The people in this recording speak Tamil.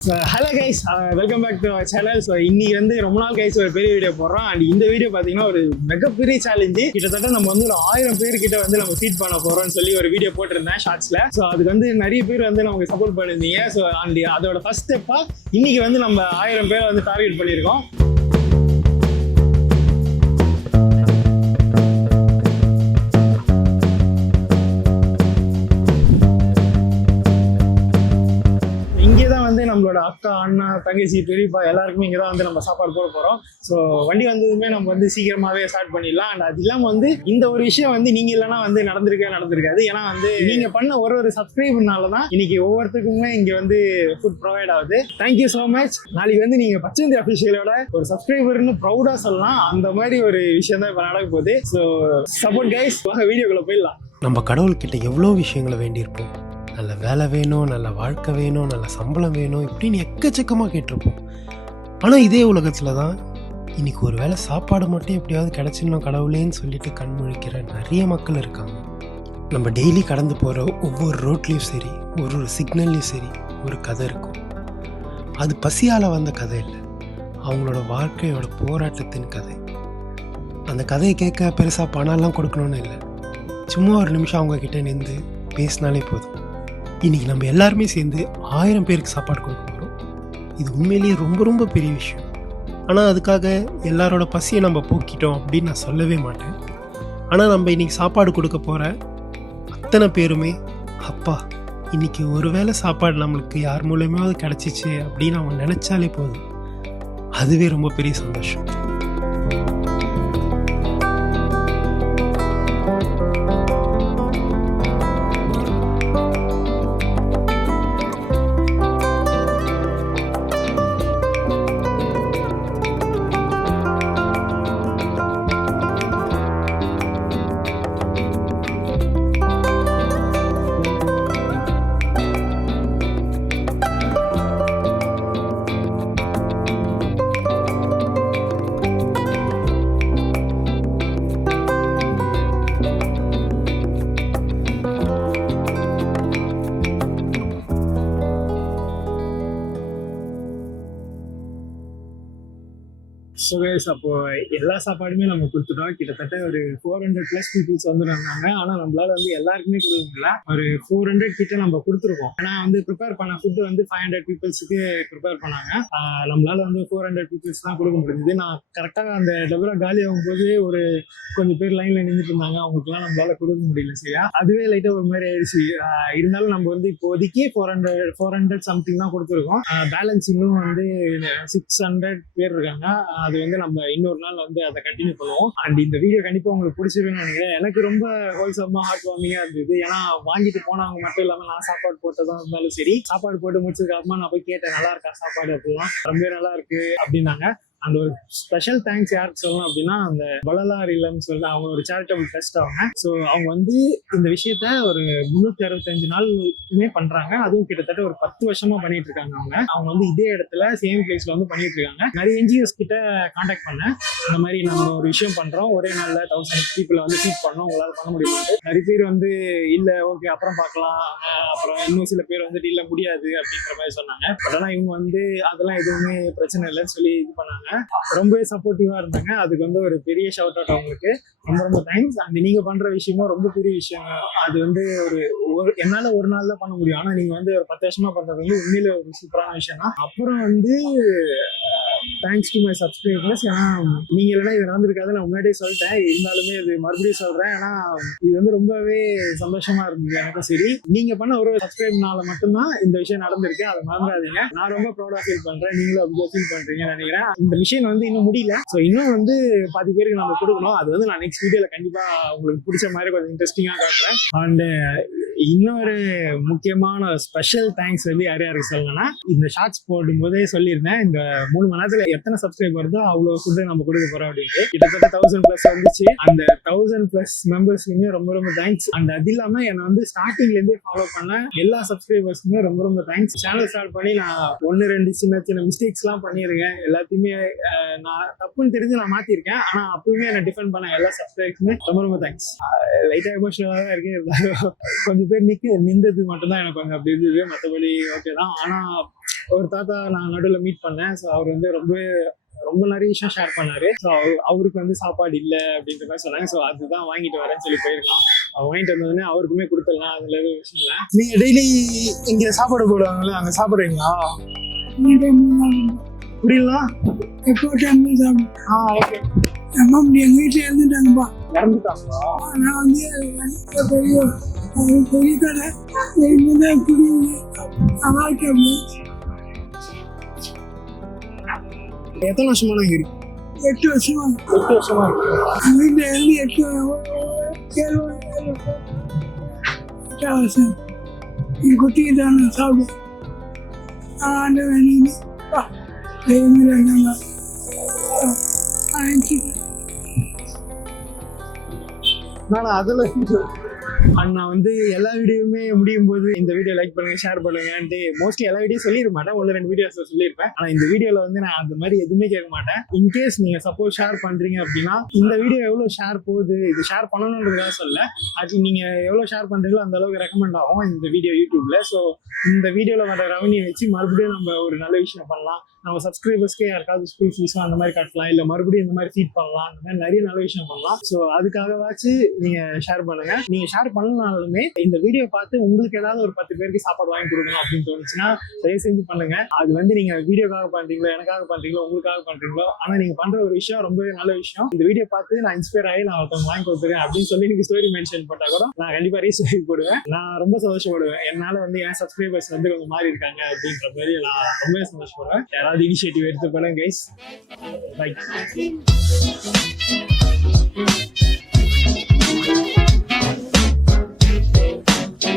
Hello guys, welcome back to our channel. So இன்னைக்கு வந்து ரொம்ப நாள் கைஸ் ஒரு பெரிய வீடியோ போடுறோம். அண்ட் இந்த வீடியோ பார்த்தீங்கன்னா ஒரு மிகப்பெரிய சேலஞ்சு. கிட்டத்தட்ட நம்ம வந்து ஒரு 1000 பேர்கிட்ட வந்து நம்ம ஃபீட் பண்ண போறோம்னு சொல்லி ஒரு வீடியோ போட்டிருந்தேன் ஷார்ட்ஸ்ல. ஸோ அதுக்கு வந்து நிறைய பேர் வந்து நமக்கு சப்போர்ட் பண்ணியிருந்தீங்க. ஸோ அண்ட் அதோட ஃபர்ஸ்ட் ஸ்டெப்பா இன்னைக்கு வந்து நம்ம 1000 பேர் வந்து டார்கெட் பண்ணியிருக்கோம். நம்மளோட அக்கா, அண்ணா, தங்கச்சி, பெரியப்பா எல்லாருக்குமே இங்கே தான் வந்து நம்ம சாப்பாடு போட போகிறோம். ஸோ வண்டி வந்ததுமே நம்ம வந்து சீக்கிரமாகவே ஸ்டார்ட் பண்ணிடலாம். அண்ட் அது இல்லாமல் வந்து இந்த ஒரு விஷயம் வந்து நீங்கள் இல்லைனா வந்து நடந்திருக்காது. ஏன்னா வந்து நீங்கள் பண்ண ஒரு சப்ஸ்கிரைப்னால தான் இன்னைக்கு ஒவ்வொருத்துக்குமே இங்கே வந்து ஃபுட் ப்ரொவைட் ஆகுது. Thank you so much. நாளைக்கு வந்து நீங்கள் பச்சந்தி அஃபிஷியலோட ஒரு சப்ஸ்கிரைபர்னு ப்ரௌடாக சொல்லலாம். அந்த மாதிரி ஒரு விஷயம் தான் இப்போ நடக்க போகுது. ஸோ சப்போர்ட் கைஸ், வீடியோக்குள்ளே போயிடலாம். நம்ம கடவுள்கிட்ட எவ்வளோ விஷயங்களை வேண்டியிருப்போம். நல்ல வேலை வேணும், நல்ல வாழ்க்கை வேணும், நல்ல சம்பளம் வேணும், இப்படின்னு எக்கச்சக்கமாக கேட்டிருப்போம். ஆனால் இதே உலகத்தில் தான் இன்றைக்கி ஒரு வேளை சாப்பாடு மட்டும் எப்படியாவது கிடச்சிடணும் கடவுளேன்னு சொல்லிட்டு கண்முழிக்கிற நிறைய மக்கள் இருக்காங்க. நம்ம டெய்லி கடந்து போகிற ஒவ்வொரு ரோட்லேயும் சரி, ஒரு சிக்னல்லையும் சரி ஒரு கதை இருக்கும். அது பசியால் வந்த கதை இல்லை, அவங்களோட வாழ்க்கையோட போராட்டத்தின் கதை. அந்த கதையை கேட்க பெருசாக பணம்லாம் கொடுக்கணும்னு இல்லை, சும்மா ஒரு நிமிஷம் அவங்கக்கிட்ட நின்று பேசினாலே போதும். இன்றைக்கி நம்ம எல்லாருமே சேர்ந்து 1000 பேருக்கு சாப்பாடு கொடுக்க போகிறோம். இது உண்மையிலேயே ரொம்ப ரொம்ப பெரிய விஷயம். ஆனால் அதுக்காக எல்லாரோட பசியை நம்ம போக்கிட்டோம் அப்படின்னு நான் சொல்லவே மாட்டேன். ஆனால் நம்ம இன்றைக்கி சாப்பாடு கொடுக்க போகிற அத்தனை பேருமே அப்பா இன்றைக்கி ஒரு வேளை சாப்பாடு நம்மளுக்கு யார் மூலமாவது கிடச்சிச்சு அப்படின்னு அவங்க நினச்சாலே போதும், அதுவே ரொம்ப பெரிய சந்தோஷம். ஸோ கைஸ், அப்போ எல்லா சாப்பாடுமே நம்ம கொடுத்துட்டோம். கிட்டத்தட்ட ஒரு 400+ பீப்புள்ஸ் வந்து இருந்தாங்க. ஆனால் நம்மளால வந்து எல்லாருக்குமே கொடுக்க முடியல. ஒரு 400 கிட்ட நம்ம கொடுத்துருக்கோம். ஆனால் வந்து ப்ரிப்பேர் பண்ண ஃபுட்டு வந்து 500 பீப்புள்ஸுக்கு ப்ரிப்பேர் பண்ணாங்க. நம்மளால வந்து 400 பீப்புள்ஸ் தான் கொடுக்க முடிஞ்சது. நான் கரெக்டாக அந்த டபுளா காலி ஆகும்போது ஒரு கொஞ்சம் பேர் லைன்ல நின்றுட்டு இருந்தாங்க. அவங்களுக்குலாம் நம்மளால கொடுக்க முடியல. சரியா, அதுவே லைட்டாக ஒரு மாதிரி ஆயிடுச்சு. இருந்தாலும் நம்ம வந்து இப்போதைக்கு 400 சம்திங் தான் கொடுத்துருக்கோம். பேலன்ஸ் இன்னும் வந்து 600 பேர் இருக்காங்க. அது வந்து நம்ம இன்னொரு நாள் வந்து அதை கண்டினியூ பண்ணுவோம். அண்ட் இந்த வீடியோ கண்டிப்பா உங்களுக்கு பிடிச்சிருக்குன்னு நினைக்கிறேன். எனக்கு ரொம்ப ஹோல்சமா ஹார்ட் வார்மிங்கா இருந்தது. ஏன்னா வாங்கிட்டு போனவங்க மட்டும் இல்லாம நான் சாப்பாடு போட்டதா இருந்தாலும் சரி, சாப்பாடு போட்டு முடிச்சதுக்கு அப்புறமா நான் போய் கேட்டேன், நல்லா இருக்கா சாப்பாடு அப்படிலாம், ரொம்ப நல்லா இருக்கு அப்படின்னாங்க. அந்த ஒரு ஸ்பெஷல் தேங்க்ஸ் யாருக்கு சொல்லணும் அப்படின்னா, அந்த வள்ளலார் இல்லம்னு சொல்லி அவங்க ஒரு சேரிட்டபிள் ட்ரஸ்ட் அவங்க. ஸோ அவங்க வந்து இந்த விஷயத்த ஒரு 365 நாளுமே பண்றாங்க. அதுவும் கிட்டத்தட்ட ஒரு 10 வருஷமா பண்ணிட்டு இருக்காங்க. அவங்க வந்து இதே இடத்துல சேம் பிளேஸ்ல வந்து பண்ணிட்டு இருக்காங்க. நிறைய NGOs கிட்ட கான்டாக்ட் பண்ணேன். இந்த மாதிரி நம்ம ஒரு விஷயம் பண்றோம், ஒரே நாள்ல 1000 பீப்புளை வந்து ஃபீட் பண்ணோம், உங்களால பண்ண முடியும். நிறைய பேர் வந்து இல்ல ஓகே அப்புறம் பார்க்கலாம், அப்புறம் இன்னும் சில பேர் வந்துட்டு இல்ல முடியாது அப்படின்ற மாதிரி சொன்னாங்க. பட் ஆனால் இவங்க வந்து அதெல்லாம் எதுவுமே பிரச்சனை இல்லைன்னு சொல்லி இது பண்ணாங்க. ரொம்பவே சப்போர்ட்டிவா இருந்தாங்க. அதுக்கு வந்து ஒரு பெரிய ஷவுட் அவுட் அவங்களுக்கு. ரொம்ப ரொம்ப தேங்க்ஸ். அண்ட் நீங்க பண்ற விஷயமும் ரொம்ப பெரிய விஷயம். அது வந்து என்னால ஒரு நாள் தான் பண்ண முடியும். ஆனா நீங்க வந்து ஒரு 10 வருஷமா பண்றது வந்து உண்மையில ஒரு சூப்பரான விஷயம் தான். அப்புறம் வந்து தேங்க்ஸ் டு மை சப்ஸ்கிரைபர்ஸ். ஏன்னா நீங்க இல்லைன்னா இது நடந்திருக்காது, நான் முன்னாடியே சொல்லிட்டேன். இருந்தாலுமே இது மறுபடியும் சொல்றேன். ஏன்னா இது வந்து ரொம்பவே சந்தோஷமா இருந்தது எனக்கும் சரி. நீங்க பண்ண ஒரு சப்ஸ்கிரைப்னால மட்டும்தான் இந்த விஷயம் நடந்திருக்கு, அதை மறந்துடாதீங்க. நான் ரொம்ப ப்ரௌடா ஃபீல் பண்றேன், நீங்களும் அப்படி ஃபீல் பண்றீங்கன்னு நினைக்கிறேன். இந்த விஷயம் வந்து இன்னும் முடியல. ஸோ இன்னும் வந்து 10 பேருக்கு நம்ம கொடுக்கணும். அது வந்து நான் நெக்ஸ்ட் வீடியோல கண்டிப்பா உங்களுக்கு பிடிச்ச மாதிரி கொஞ்சம் இன்ட்ரெஸ்டிங்கா காட்டுறேன். அண்ட் இன்னொரு முக்கியமான ஸ்பெஷல் தேங்க்ஸ் வந்து யாருக்கு சொல்லணும்னா, இந்த ஷார்ட்ஸ் போடும்போதே சொல்லியிருந்தேன், இந்த 3 மணி நேரத்துல எத்தனை சப்ஸ்கிரைப் வருதோ அவ்வளவு ஃபுட்டு நம்ம கொடுக்க போறோம் அப்படின்ட்டு. கிட்டத்தட்ட 1000+ வந்துச்சு. அந்த 1000+ மெம்பர்ஸ்க்குமே ரொம்ப ரொம்ப தேங்க்ஸ். அண்ட் அது இல்லாம என்னை வந்து ஸ்டார்டிங்ல இருந்தே ஃபாலோ பண்ண எல்லா சப்ஸ்கிரைபர்ஸ்க்குமே ரொம்ப ரொம்ப தேங்க்ஸ். சேனல் ஸ்டார்ட் பண்ணி நான் 1-2 சின்ன சின்ன மிஸ்டேக்ஸ் எல்லாம் பண்ணியிருக்கேன். எல்லாத்தையுமே நான் தப்புன்னு தெரிஞ்சு நான் மாத்திருக்கேன். ஆனா அப்பவுமே என்னை டிஃபெண்ட் பண்ண எல்லா சப்ஸ்கிரைபர்ஸ்க்குமே ரொம்ப ரொம்ப தேங்க்ஸ். லைட்டா எமோஷனலா தான் இருக்கு. கொஞ்சம் பேர் நின்றது மட்டும்தான் எனக்கு கொஞ்சம் அப்படி இருந்தது. மற்றபடி ஓகே தான். ஆனா ஒரு தாத்தா நான் நடுவில் மீட் பண்ணேன். ஸோ அவர் வந்து ரொம்ப நிறைய விஷயம் ஷேர் பண்ணாரு. ஸோ அவருக்கு வந்து சாப்பாடு இல்லை அப்படின்ற மாதிரி சொன்னாங்க. ஸோ அதுதான் வாங்கிட்டு வரேன்னு சொல்லி போயிருக்கான். அவர் வாங்கிட்டு வந்தோடனே அவருக்குமே கொடுத்துடலாம், அதுல எதுவும் விஷயம் இல்லை. நீங்க டெய்லி இங்க சாப்பாடு போடுவாங்கல்ல, அங்க சாப்பிடுறீங்களா? புரியலாம். எப்போ டைம் சாப்பிடும். ஓகே. அம்மா எங்கள் வீட்டில் இறந்துட்டாங்கப்பா. இறந்துட்டாங்களா? நான் வந்து பெரிய பெரிய கடை தான் குடியுது வாழ்க்கை. எத்தனை வருஷமா இங்க இருக்கு? 8 வருஷமா 8 வருஷமா இருக்கு. வீட்டில் இருந்து 7 வருஷம் என் குட்டிக்கு தான் நான் சாப்பிடுவேன். ஆண்டு வேணும் நானும் அதுல அண்ணா வந்து எல்லா வீடியோவுமே முடியும் போது இந்த வீடியோ லைக் பண்ணுங்க, ஷேர் பண்ணுங்கன்ட்டு மோஸ்ட்லி எல்லா வீடியோ சொல்லிருக்க மாட்டேன். 1-2 வீடியோஸ் சொல்லியிருப்பேன். ஆனா இந்த வீடியோல வந்து நான் அந்த மாதிரி எதுவுமே கேட்க மாட்டேன். இன்கேஸ் நீங்க சப்போஸ் ஷேர் பண்றீங்க அப்படின்னா இந்த வீடியோ எவ்வளவு ஷேர் போகுது, இது ஷேர் பண்ணணுன்றதுக்காக சொல்ல, அது நீங்க எவ்வளவு ஷேர் பண்றீங்களோ அந்த அளவுக்கு ரெக்கமெண்ட் ஆகும் இந்த வீடியோ யூடியூப்ல. ஸோ இந்த வீடியோல வர ரெவன்யூ வச்சு மறுபடியும் நம்ம ஒரு நல்ல விஷயம் பண்ணலாம். நம்ம சப்ஸ்கிரைபர்ஸ்க்கே யாருக்காவது ஸ்கூல் ஃபீஸும் அந்த மாதிரி கட்டலாம், இல்லை மறுபடியும் இந்த மாதிரி ஃபீட் பண்ணலாம், அந்த மாதிரி நிறைய நல்ல விஷயம் பண்ணலாம். ஸோ அதுக்காகவாச்சு நீங்க ஷேர் பண்ணுங்க. நீங்க ஷேர் பண்ணனாலுமே இந்த வீடியோ பார்த்து உங்களுக்கு ஏதாவது ஒரு 10 பேருக்கு சாப்பாடு வாங்கி கொடுக்கணும் அப்படின்னு தோணுச்சுன்னா தயவு செஞ்சு பண்ணுங்க. அது வந்து நீங்க வீடியோக்காக பண்றீங்களோ, எனக்காக பண்றீங்களோ, உங்களுக்காக பண்றீங்களோ, ஆனா நீங்க பண்ற ஒரு விஷயம் ரொம்பவே நல்ல விஷயம். இந்த வீடியோ பார்த்து நான் இன்ஸ்பயர் ஆகி நான் ஒருத்தவங்க வாங்கி கொடுத்துருக்கேன் அப்படின்னு சொல்லி நீங்க ஸ்டோரி மென்ஷன் பண்ணா கூட நான் கண்டிப்பா ரீஸ்டோரி போடுவேன். நான் ரொம்ப சந்தோஷப்படுவேன். என்னால வந்து என் சப்ஸ்கிரைபர்ஸ் வந்து கொஞ்சம் மாறி இருக்காங்க அப்படின்ற மாதிரி நான் ரொம்பவே சந்தோஷப்படுவேன். யாராவது இனிஷியேட்டிவ் எடுத்து பண்ணுங்க கைஸ். பை.